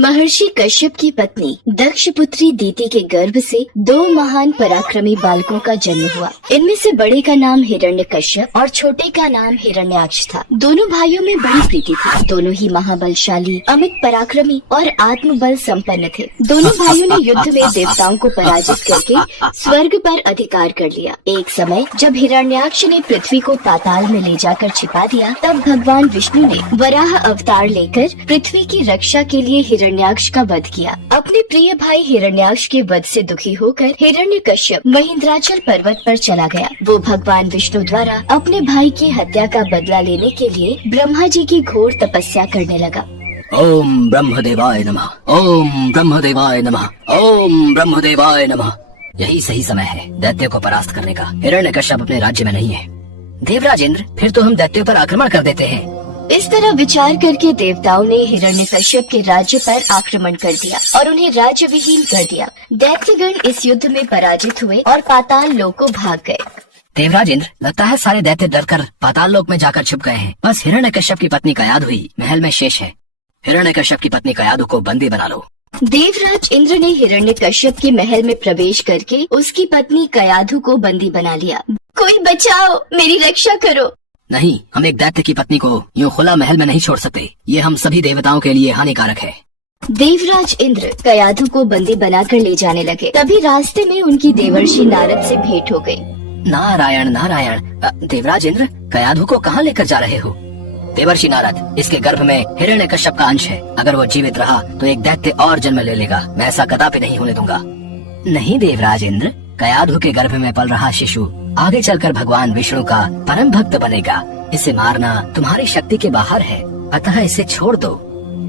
महर्षि कश्यप की पत्नी दक्ष पुत्री दीति के गर्भ से 2 महान पराक्रमी बालकों का जन्म हुआ। इनमें से बड़े का नाम हिरण्यकश्यप और छोटे का नाम हिरण्याक्ष था। दोनों भाइयों में बड़ी प्रीति थी। दोनों ही महाबलशाली, अमित पराक्रमी और आत्मबल संपन्न थे। दोनों भाइयों ने युद्ध में देवताओं को पराजित करके स्वर्ग पर अधिकार कर लिया। एक समय जब हिरण्याक्ष ने पृथ्वी को पाताल में ले जाकर छिपा दिया, तब भगवान विष्णु ने वराह अवतार लेकर पृथ्वी की रक्षा के लिए हिरण्याक्ष का वध किया। अपने प्रिय भाई हिरण्याक्ष के वध से दुखी होकर हिरण्यकश्यप महेंद्राचल पर्वत पर चला गया। वो भगवान विष्णु द्वारा अपने भाई की हत्या का बदला लेने के लिए ब्रह्मा जी की घोर तपस्या करने लगा। ओम ब्रह्मदेवाय नमः, ओम ब्रह्मदेवाय नमः, ओम ब्रह्मदेवाय नमः। यही सही समय है दैत्य को परास्त करने का। हिरण्यकश्यप अपने राज्य में नहीं है। देवराज इंद्र, फिर तो हम दैत्यों पर आक्रमण कर देते हैं। इस तरह विचार करके देवताओं ने हिरण्यकश्यप के राज्य पर आक्रमण कर दिया और उन्हें राज्य विहीन कर दिया। दैत्यगण इस युद्ध में पराजित हुए और पाताल लोक को भाग गए। देवराज इंद्र, लगता है सारे दैत्य डरकर पाताल लोक में जाकर छुप गए हैं। बस हिरण्यकश्यप की पत्नी कयाधु ही महल में शेष है। हिरण्यकश्यप की पत्नी कयाधु को बंदी बना लो। देवराज इंद्र ने हिरण्यकश्यप के महल में प्रवेश करके उसकी पत्नी कयाधु को बंदी बना लिया। कोई बचाओ, मेरी रक्षा करो। नहीं, हम एक दैत्य की पत्नी को यूं खुला महल में नहीं छोड़ सकते। ये हम सभी देवताओं के लिए हानिकारक है। देवराज इंद्र कयाधु को बंदी बनाकर ले जाने लगे। तभी रास्ते में उनकी देवर्षि नारद से भेंट हो गई। नारायण नारायण। देवराज इंद्र, कयाधु को कहाँ लेकर जा रहे हो? देवर्षि नारद, इसके गर्भ में हिरण्यकश्यप का अंश है। अगर वो जीवित रहा तो एक दैत्य और जन्म ले लेगा। मैं ऐसा कदापि नहीं होने दूंगा। नहीं देवराज इंद्र, कयाधु के गर्भ में पल रहा शिशु आगे चलकर भगवान विष्णु का परम भक्त बनेगा। इसे मारना तुम्हारी शक्ति के बाहर है, अतः इसे छोड़ दो।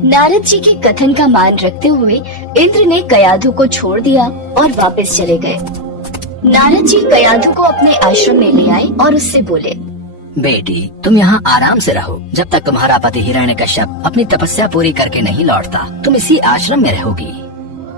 नारद जी के कथन का मान रखते हुए इंद्र ने कयाधु को छोड़ दिया और वापस चले गए। नारद जी कयाधु को अपने आश्रम में ले आए और उससे बोले, बेटी, तुम यहाँ आराम से रहो। जब तक तुम्हारा पति हिरण्यकश्यप अपनी तपस्या पूरी करके नहीं लौटता, तुम इसी आश्रम में रहोगी।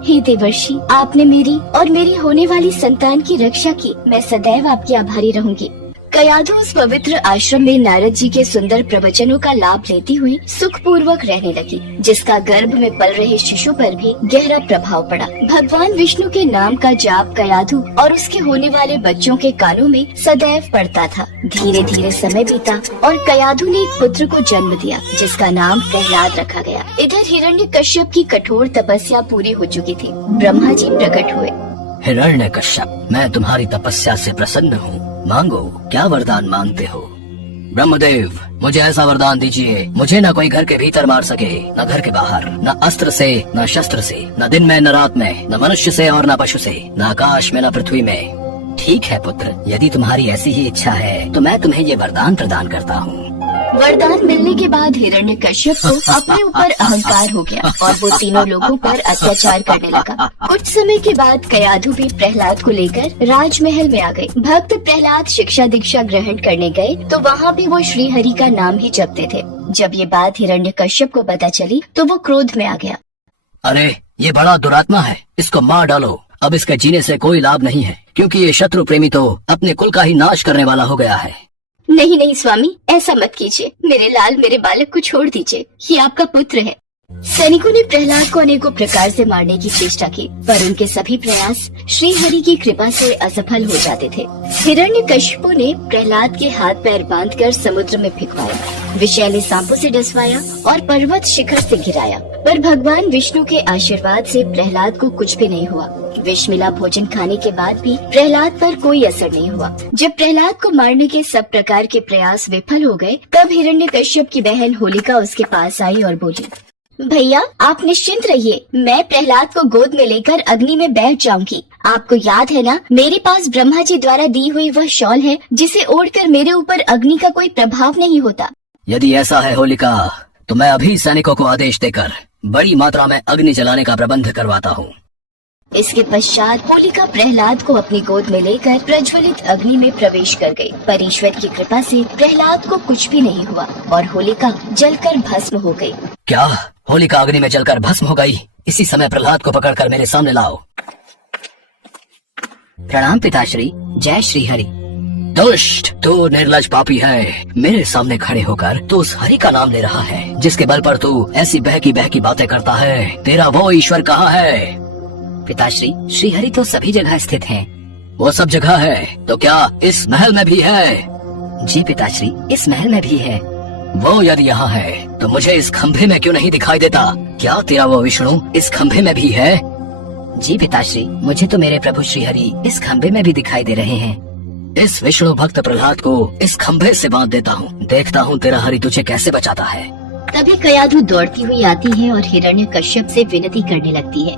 हे देवर्षि, आपने मेरी और मेरी होने वाली संतान की रक्षा की। मैं सदैव आपकी आभारी रहूंगी। कयाधु उस पवित्र आश्रम में नारद जी के सुंदर प्रवचनों का लाभ लेती हुई सुखपूर्वक रहने लगी, जिसका गर्भ में पल रहे शिशु पर भी गहरा प्रभाव पड़ा। भगवान विष्णु के नाम का जाप कयाधु और उसके होने वाले बच्चों के कानों में सदैव पड़ता था। धीरे धीरे समय बीता और कयाधु ने एक पुत्र को जन्म दिया, जिसका नाम प्रहलाद रखा गया। इधर हिरण्यकश्यप की कठोर तपस्या पूरी हो चुकी थी। ब्रह्मा जी प्रकट हुए। हिरण्यकश्यप, मैं तुम्हारी तपस्या से प्रसन्न हूँ। मांगो, क्या वरदान मांगते हो? ब्रह्मदेव, मुझे ऐसा वरदान दीजिए, मुझे न कोई घर के भीतर मार सके, न घर के बाहर, न अस्त्र से, न शस्त्र से, न दिन में न रात में, न मनुष्य से और न पशु से, न आकाश में न पृथ्वी में। ठीक है पुत्र, यदि तुम्हारी ऐसी ही इच्छा है तो मैं तुम्हें ये वरदान प्रदान करता हूँ। वरदान मिलने के बाद हिरण्यकश्यप को अपने ऊपर अहंकार हो गया और वो तीनों लोगों पर अत्याचार करने लगा। कुछ समय के बाद कयाधु भी प्रहलाद को लेकर राजमहल में आ गई। भक्त प्रहलाद शिक्षा दीक्षा ग्रहण करने गए तो वहाँ भी वो श्री हरि का नाम ही जपते थे। जब ये बात हिरण्यकश्यप को पता चली तो वो क्रोध में आ गया। अरे, ये बड़ा दुरात्मा है, इसको मार डालो। अब इसके जीने से कोई लाभ नहीं है, क्योंकि ये शत्रु प्रेमी तो अपने कुल का ही नाश करने वाला हो गया है। नहीं नहीं स्वामी, ऐसा मत कीजिए। मेरे लाल, मेरे बालक को छोड़ दीजिए। ये आपका पुत्र है। सैनिकों ने प्रहलाद को अनेकों प्रकार से मारने की चेष्टा की, पर उनके सभी प्रयास श्री हरि की कृपा से असफल हो जाते थे। हिरण्यकश्यप ने प्रहलाद के हाथ पैर बांधकर समुद्र में फेंकवाया, विषैले सांपों से डसवाया और पर्वत शिखर से गिराया, पर भगवान विष्णु के आशीर्वाद से प्रहलाद को कुछ भी नहीं हुआ। विष मिला भोजन खाने के बाद भी प्रहलाद पर कोई असर नहीं हुआ। जब प्रहलाद को मारने के सब प्रकार के प्रयास विफल हो गए, तब हिरण्यकश्यप की बहन होलिका उसके पास आई और बोली, भैया आप निश्चिंत रहिए, मैं प्रहलाद को गोद में लेकर अग्नि में बैठ जाऊंगी। आपको याद है ना, मेरे पास ब्रह्मा जी द्वारा दी हुई वह शॉल है, जिसे ओढ़कर मेरे ऊपर अग्नि का कोई प्रभाव नहीं होता। यदि ऐसा है होलिका, तो मैं अभी सैनिकों को आदेश देकर बड़ी मात्रा में अग्नि जलाने का प्रबंध करवाता हूँ। इसके पश्चात होलिका प्रहलाद को अपनी गोद में लेकर प्रज्वलित अग्नि में प्रवेश कर गई। पर ईश्वर की कृपा से प्रहलाद को कुछ भी नहीं हुआ और होलिका जलकर भस्म हो गई। क्या? होलिका अग्नि में जलकर भस्म हो गई? इसी समय प्रहलाद को पकड़कर मेरे सामने लाओ। प्रणाम पिताश्री, जय श्री हरि। दुष्ट, तू निर्लज पापी है। मेरे सामने खड़े होकर तू उस हरि का नाम ले रहा है जिसके बल पर तू ऐसी बहकी बहकी बातें करता है। तेरा वो ईश्वर कहाँ है? पिताश्री, श्री हरि तो सभी जगह स्थित हैं। वो सब जगह है तो क्या इस महल में भी है? जी पिताश्री, इस महल में भी है। वो यदि यहाँ है तो मुझे इस खंभे में क्यों नहीं दिखाई देता? क्या तेरा वो विष्णु इस खंभे में भी है? जी पिताश्री, मुझे तो मेरे प्रभु श्री हरि इस खंभे में भी दिखाई दे रहे हैं। इस विष्णु भक्त प्रहलाद को इस खंभे से बांध देता हूँ। देखता हूँ तेरा हरि तुझे कैसे बचाता है। तभी कयाधु दौड़ती हुई आती है और हिरण्यकश्यप से विनती करने लगती है।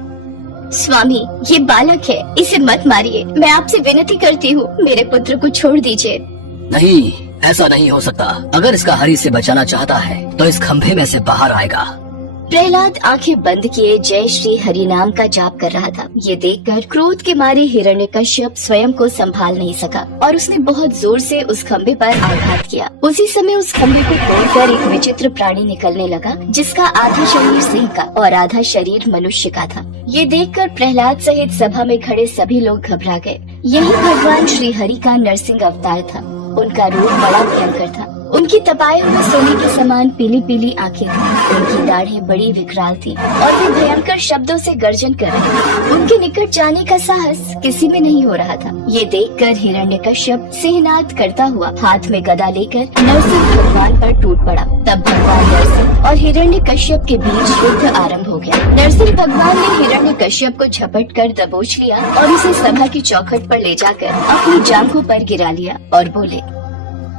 स्वामी, ये बालक है, इसे मत मारिए। मैं आपसे विनती करती हूँ, मेरे पुत्र को छोड़ दीजिए। नहीं, ऐसा नहीं हो सकता। अगर इसका हरि से बचाना चाहता है तो इस खंभे में से बाहर आएगा। प्रहलाद आंखें बंद किए जय श्री हरि नाम का जाप कर रहा था। ये देखकर क्रोध के मारे हिरण्यकश्यप स्वयं को संभाल नहीं सका और उसने बहुत जोर से उस खंभे पर आघात किया। उसी समय उस खंभे को तोड़कर एक विचित्र प्राणी निकलने लगा जिसका आधा शरीर सिंह का और आधा शरीर मनुष्य का था। ये देखकर प्रहलाद सहित सभा में खड़े सभी लोग घबरा गए। यही भगवान श्री हरि का नरसिंह अवतार था। उनका रूप बड़ा भयंकर था। उनकी तपाए हुए सोने के समान पीली पीली आंखें थी। उनकी दाढ़ें बड़ी विकराल थी और वे भयंकर शब्दों से गर्जन कर रहे थे। उनके निकट जाने का साहस किसी में नहीं हो रहा था। ये देखकर हिरण्यकश्यप सिंहनाद करता हुआ हाथ में गदा लेकर नरसिंह भगवान पर टूट पड़ा। तब भगवान नरसिंह और हिरण्यकश्यप के बीच युद्ध आरंभ हो गया। नरसिंह भगवान ने हिरण्यकश्यप को झपट कर दबोच लिया और उसे सभा की चौखट पर ले जाकर अपनी जांघों पर गिरा लिया और बोले,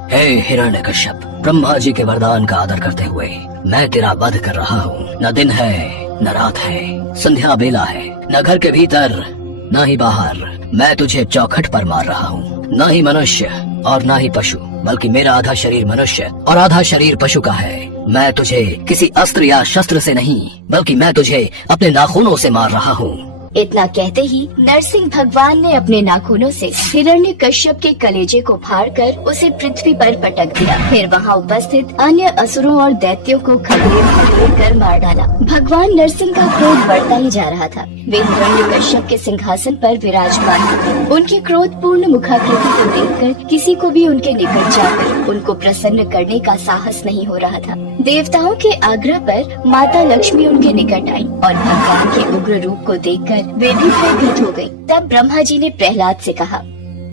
हे हिरण्यकश्यप, ब्रह्मा जी के वरदान का आदर करते हुए मैं तेरा वध कर रहा हूँ। न दिन है न रात है, संध्या बेला है, न घर के भीतर न ही बाहर। मैं तुझे चौखट पर मार रहा हूँ। न ही मनुष्य और न ही पशु, बल्कि मेरा आधा शरीर मनुष्य और आधा शरीर पशु का है। मैं तुझे किसी अस्त्र या शस्त्र से नहीं, बल्कि मैं तुझे अपने नाखूनों से मार रहा हूँ। इतना कहते ही नरसिंह भगवान ने अपने नाखूनों से हिरण्यकश्यप के कलेजे को फाड़कर उसे पृथ्वी पर पटक दिया। फिर वहाँ उपस्थित अन्य असुरों और दैत्यों को खदेड़ कर मार डाला। भगवान नरसिंह का क्रोध बढ़ता ही जा रहा था। वे हिरण्यकश्यप के सिंहासन पर विराजमान थे। उनकी क्रोध पूर्ण मुखाकृति को देखकर किसी को भी उनके निकट जाकर उनको प्रसन्न करने का साहस नहीं हो रहा था। देवताओं के आग्रह पर माता लक्ष्मी उनके निकट आई और भगवान के उग्र रूप को देखकर वे भी भयभीत हो गयी। तब ब्रह्मा जी ने प्रहलाद से कहा,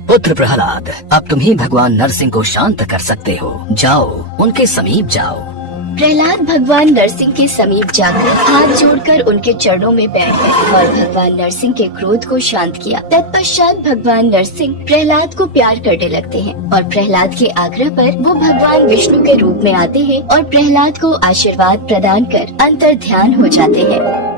पुत्र प्रहलाद, अब तुम ही भगवान नरसिंह को शांत कर सकते हो। जाओ, उनके समीप जाओ। प्रहलाद भगवान नरसिंह के समीप जाकर हाथ जोड़कर उनके चरणों में बैठ गए और भगवान नरसिंह के क्रोध को शांत किया। तत्पश्चात भगवान नरसिंह प्रहलाद को प्यार करने लगते हैं और प्रहलाद के आग्रह पर वो भगवान विष्णु के रूप में आते हैं और प्रहलाद को आशीर्वाद प्रदान कर अंतर ध्यान हो जाते हैं।